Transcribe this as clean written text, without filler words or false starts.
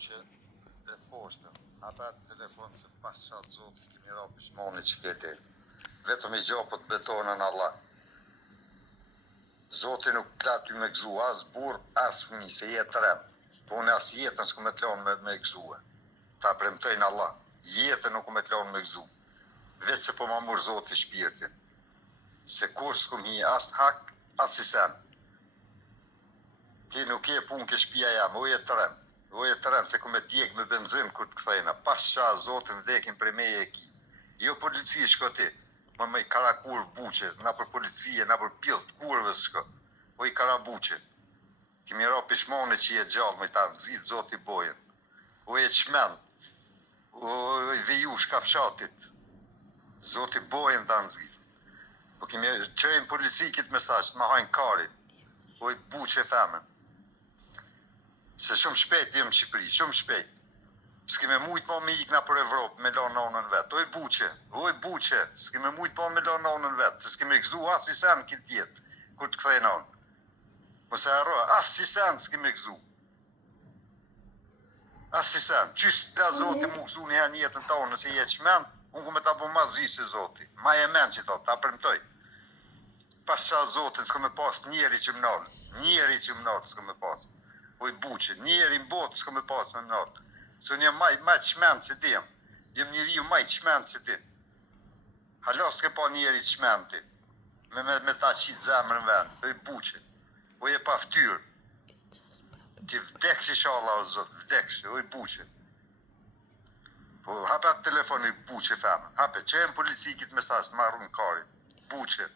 buqe dhe poshtën. Hapa telefon se pas qatë zotit kemi ra pishmoni që kete. Vetëm i gjopët betonën Allah. Zotin nuk klatu me gëzu, as bur, as fëmi, se jetë të rem. Po unë as jetën s'ku me t'lonë me gëzue. Ta premtojnë Allah. Jetën nuk me t'lonë me gëzu. Vetë se po ma murë zotit shpirtin. Se kur s'ku mi as hak, as si sen. Ti nuk je pun ke shpia jam, o jetë të rem. O jetë të rem, se ku me djek me benzin kur të këthejna. Pas qa zotin vdekin për me e ki. Jo polici shko ti. Më me i karakur buqe, na për policie, na për pjellë të kurve shko. O i kara buqe. Kimi ra pishmoni që je gjallë, me ta nëzit zoti bojen. O e qmen. O i veju shkafshatit. Zoti bojen ta nëzit. Po kimi qëjnë polici kitë mesazh, ma hajnë karin. O i buqe femen. Se shumë shpejt jem në Shqipëri, shumë shpejt. S'kime mujt po me ikna për Evropë, me la nonën vetë. Oj buqe, s'kime mujt po me la nonën vetë, se s'kime gëzu as i sen këtë tjetë, kur të këthej nonë. Mëse arro, as i sen s'kime gëzu. As i sen, qysë të zoti mu gëzu një herë jetën tonë, nëse je qmen, unë ku me ta bu ma zi se zoti. Ma e men që ta premtoj. Pas qa zotin s'ko me pas njeri që më nalë, s'ko me pas. Oj buqe, njeri në botë s'ko me pas me më nalë. Se unë jem maj qmenë si ti jem. Jem njëri ju maj qmenë si ti. Hala s'ke pa njeri qmenë ti. Me ta qitë zemrën venë. Oj buqe. Oj e pa ftyrë. Ti vdeksh i shala o zot. Vdeksh. Oj buqe. Po hape atë telefoni buqe femë. Hape. Që e në polici kitë mesazh të marru në karin. Buqe.